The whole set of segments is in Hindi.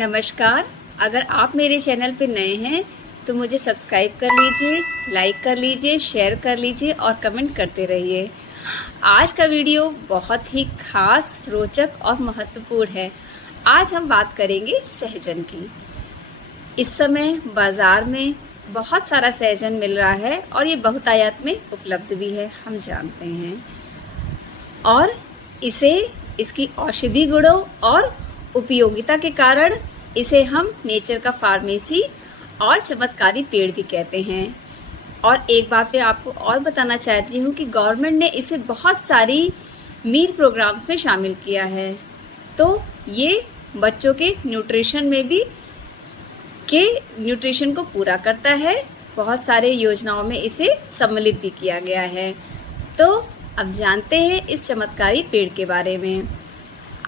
नमस्कार। अगर आप मेरे चैनल पर नए हैं तो मुझे सब्सक्राइब कर लीजिए, लाइक कर लीजिए, शेयर कर लीजिए और कमेंट करते रहिए। आज का वीडियो बहुत ही खास, रोचक और महत्वपूर्ण है। आज हम बात करेंगे सहजन की। इस समय बाज़ार में बहुत सारा सहजन मिल रहा है और ये बहुतायत में उपलब्ध भी है, हम जानते हैं। और इसकी औषधि गुणों और उपयोगिता के कारण इसे हम नेचर का फार्मेसी और चमत्कारी पेड़ भी कहते हैं। और एक बात मैं आपको और बताना चाहती हूँ कि गवर्नमेंट ने इसे बहुत सारी मील प्रोग्राम्स में शामिल किया है। तो ये बच्चों के न्यूट्रिशन को पूरा करता है। बहुत सारे योजनाओं में इसे सम्मिलित भी किया गया है। तो अब जानते हैं इस चमत्कारी पेड़ के बारे में।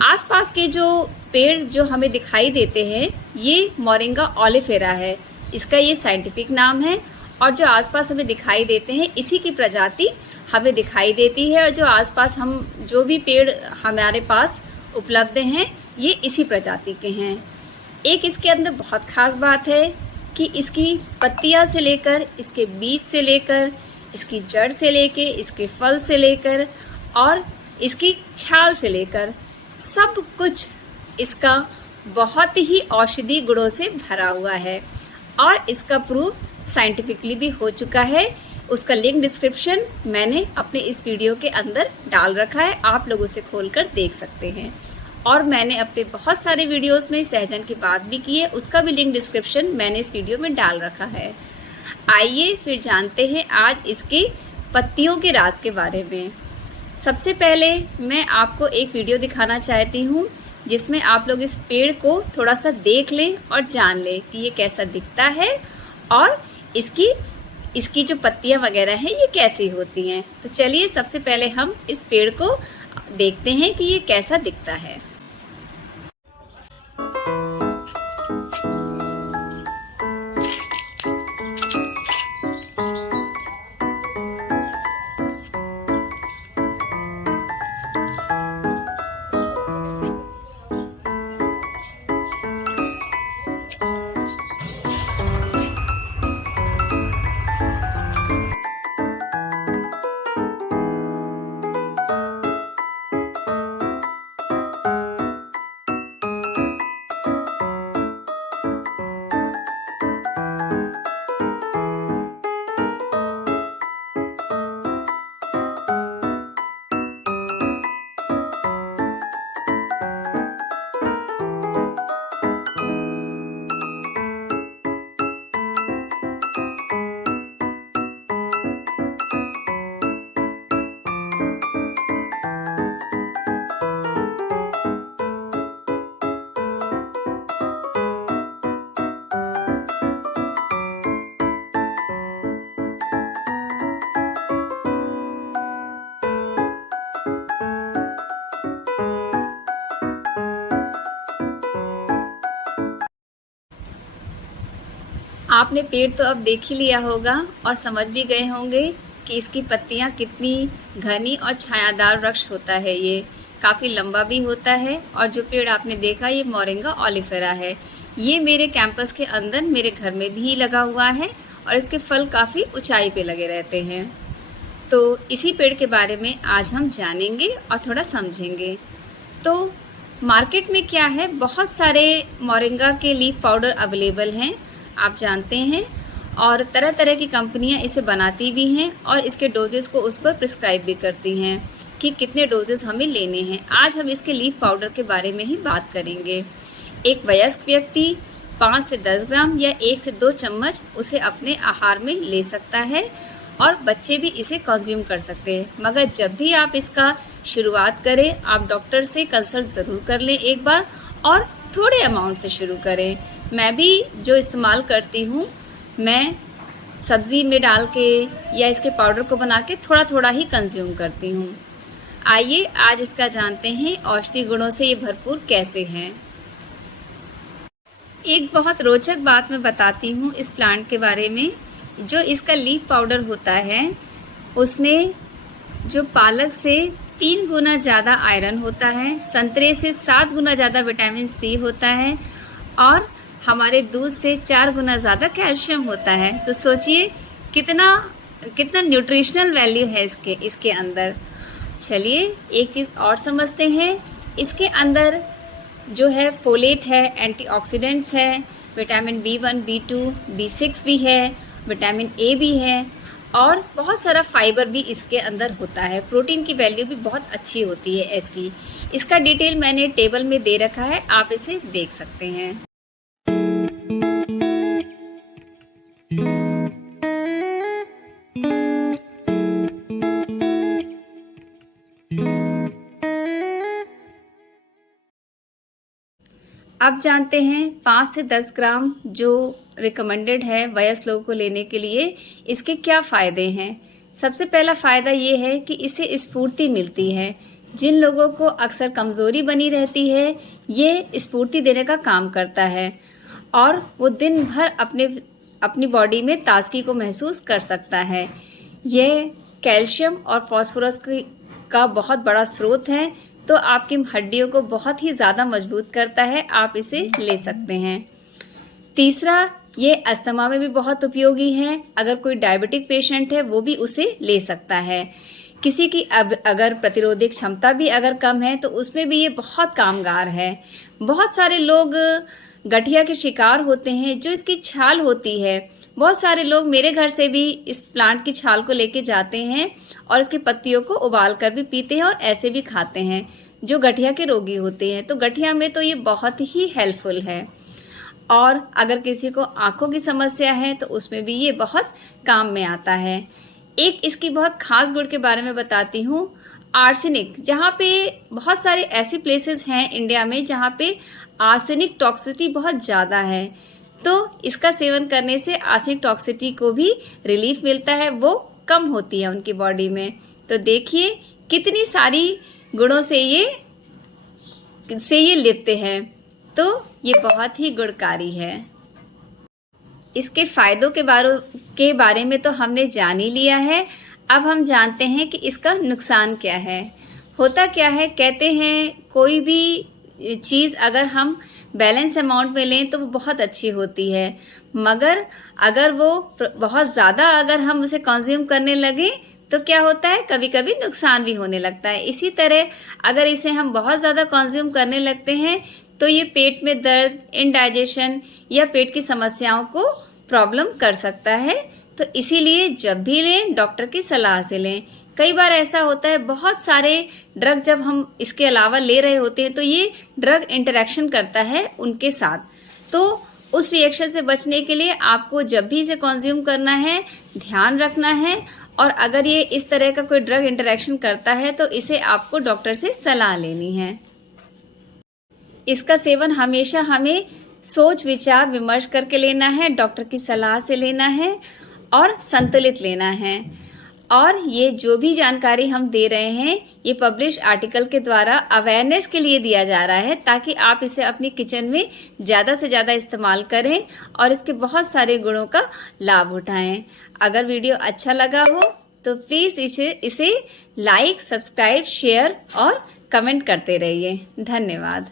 आसपास के जो पेड़ जो हमें दिखाई देते हैं ये मोरिंगा ओलिफेरा है, इसका ये साइंटिफिक नाम है। और जो आसपास हमें दिखाई देते हैं इसी की प्रजाति हमें दिखाई देती है। और जो आसपास जो भी पेड़ हमारे पास उपलब्ध हैं ये इसी प्रजाति के हैं। एक इसके अंदर बहुत खास बात है कि इसकी पत्तियां से लेकर, इसके बीज से लेकर, इसकी जड़ से लेकर, इसके फल से लेकर और इसकी छाल से लेकर सब कुछ इसका बहुत ही औषधि गुणों से भरा हुआ है। और इसका प्रूफ साइंटिफिकली भी हो चुका है। उसका लिंक डिस्क्रिप्शन मैंने अपने इस वीडियो के अंदर डाल रखा है, आप लोग उसे खोलकर देख सकते हैं। और मैंने अपने बहुत सारे वीडियोस में सहजन की बात भी की है, उसका भी लिंक डिस्क्रिप्शन मैंने इस वीडियो में डाल रखा है। आइए फिर जानते हैं आज इसके पत्तियों के राज के बारे में। सबसे पहले मैं आपको एक वीडियो दिखाना चाहती हूँ जिसमें आप लोग इस पेड़ को थोड़ा सा देख लें और जान लें कि ये कैसा दिखता है और इसकी जो पत्तियाँ वगैरह हैं ये कैसी होती हैं। तो चलिए सबसे पहले हम इस पेड़ को देखते हैं कि ये कैसा दिखता है। आपने पेड़ तो अब देख ही लिया होगा और समझ भी गए होंगे कि इसकी पत्तियां कितनी घनी और छायादार वृक्ष होता है। ये काफ़ी लंबा भी होता है। और जो पेड़ आपने देखा ये मोरिंगा ओलिफेरा है। ये मेरे कैंपस के अंदर मेरे घर में भी लगा हुआ है और इसके फल काफ़ी ऊंचाई पे लगे रहते हैं। तो इसी पेड़ के बारे में आज हम जानेंगे और थोड़ा समझेंगे। तो मार्केट में क्या है, बहुत सारे मोरिंगा के लीफ पाउडर अवेलेबल हैं, आप जानते हैं। और तरह तरह की कंपनियां इसे बनाती भी हैं और इसके डोजेस को उस पर प्रिस्क्राइब भी करती हैं कि कितने डोजेस हमें लेने हैं। आज हम इसके लीफ पाउडर के बारे में ही बात करेंगे। एक वयस्क व्यक्ति 5 से 10 ग्राम या 1 से 2 चम्मच उसे अपने आहार में ले सकता है और बच्चे भी इसे कंज्यूम कर सकते हैं। मगर जब भी आप इसका शुरुआत करें आप डॉक्टर से कंसल्ट ज़रूर कर लें एक बार और थोड़े अमाउंट से शुरू करें। मैं भी जो इस्तेमाल करती हूँ मैं सब्ज़ी में डाल के या इसके पाउडर को बना के थोड़ा थोड़ा ही कंज्यूम करती हूँ। आइए आज इसका जानते हैं औषधि गुणों से ये भरपूर कैसे हैं। एक बहुत रोचक बात मैं बताती हूँ इस प्लांट के बारे में। जो इसका लीफ पाउडर होता है उसमें जो पालक से 3 गुना ज़्यादा आयरन होता है, संतरे से 7 गुना ज़्यादा विटामिन सी होता है और हमारे दूध से 4 गुना ज़्यादा कैल्शियम होता है। तो सोचिए कितना कितना न्यूट्रिशनल वैल्यू है इसके अंदर। चलिए एक चीज़ और समझते हैं। इसके अंदर जो है फोलेट है, एंटीऑक्सीडेंट्स है, विटामिन B1, B2, B6 भी है, विटामिन A भी है और बहुत सारा फाइबर भी इसके अंदर होता है। प्रोटीन की वैल्यू भी बहुत अच्छी होती है इसकी। इसका डिटेल मैंने टेबल में दे रखा है, आप इसे देख सकते हैं। अब जानते हैं 5 से 10 ग्राम जो रिकमेंडेड है वयस्क लोगों को लेने के लिए, इसके क्या फ़ायदे हैं। सबसे पहला फ़ायदा ये है कि इससे स्फूर्ति मिलती है। जिन लोगों को अक्सर कमज़ोरी बनी रहती है, ये स्फूर्ति देने का काम करता है और वो दिन भर अपनी बॉडी में ताजगी को महसूस कर सकता है। यह कैल्शियम और फास्फोरस का बहुत बड़ा स्रोत है, तो आपकी हड्डियों को बहुत ही ज़्यादा मजबूत करता है। आप इसे ले सकते हैं। तीसरा, ये अस्थमा में भी बहुत उपयोगी है। अगर कोई डायबिटिक पेशेंट है वो भी उसे ले सकता है। किसी की अगर प्रतिरोधक क्षमता भी अगर कम है तो उसमें भी ये बहुत कामगार है। बहुत सारे लोग गठिया के शिकार होते हैं। जो इसकी छाल होती है, बहुत सारे लोग मेरे घर से भी इस प्लांट की छाल को लेके जाते हैं और इसकी पत्तियों को उबाल कर भी पीते हैं और ऐसे भी खाते हैं जो गठिया के रोगी होते हैं। तो गठिया में तो ये बहुत ही हेल्पफुल है। और अगर किसी को आंखों की समस्या है तो उसमें भी ये बहुत काम में आता है। एक इसकी बहुत खास गुण के बारे में बताती हूँ। आर्सेनिक, जहाँ पे बहुत सारे ऐसे प्लेसेस हैं इंडिया में जहाँ पे आर्सेनिक टॉक्सिसिटी बहुत ज़्यादा है, तो इसका सेवन करने से आर्सेनिक टॉक्सिसिटी को भी रिलीफ मिलता है, वो कम होती है उनकी बॉडी में। तो देखिए कितनी सारी गुणों से ये लिपते हैं, तो ये बहुत ही गुणकारी है। इसके फ़ायदों के बारे में तो हमने जान ही लिया है। अब हम जानते हैं कि इसका नुकसान क्या है। होता क्या है, कहते हैं कोई भी चीज़ अगर हम बैलेंस अमाउंट में लें तो वो बहुत अच्छी होती है, मगर अगर वो बहुत ज़्यादा अगर हम उसे कंज्यूम करने लगें तो क्या होता है, कभी कभी नुकसान भी होने लगता है। इसी तरह अगर इसे हम बहुत ज़्यादा कंज्यूम करने लगते हैं तो ये पेट में दर्द, इनडाइजेशन या पेट की समस्याओं को प्रॉब्लम कर सकता है। तो इसीलिए जब भी लें डॉक्टर की सलाह से लें। कई बार ऐसा होता है बहुत सारे ड्रग जब हम इसके अलावा ले रहे होते हैं तो ये ड्रग इंटरेक्शन करता है उनके साथ। तो उस रिएक्शन से बचने के लिए आपको जब भी इसे कंज्यूम करना है ध्यान रखना है, और अगर ये इस तरह का कोई ड्रग इंटरेक्शन करता है तो इसे आपको डॉक्टर से सलाह लेनी है। इसका सेवन हमेशा हमें सोच विचार विमर्श करके लेना है, डॉक्टर की सलाह से लेना है और संतुलित लेना है। और ये जो भी जानकारी हम दे रहे हैं ये पब्लिश आर्टिकल के द्वारा अवेयरनेस के लिए दिया जा रहा है, ताकि आप इसे अपनी किचन में ज़्यादा से ज़्यादा इस्तेमाल करें और इसके बहुत सारे गुणों का लाभ उठाएं। अगर वीडियो अच्छा लगा हो तो प्लीज़ इसे लाइक, सब्सक्राइब, शेयर और कमेंट करते रहिए। धन्यवाद।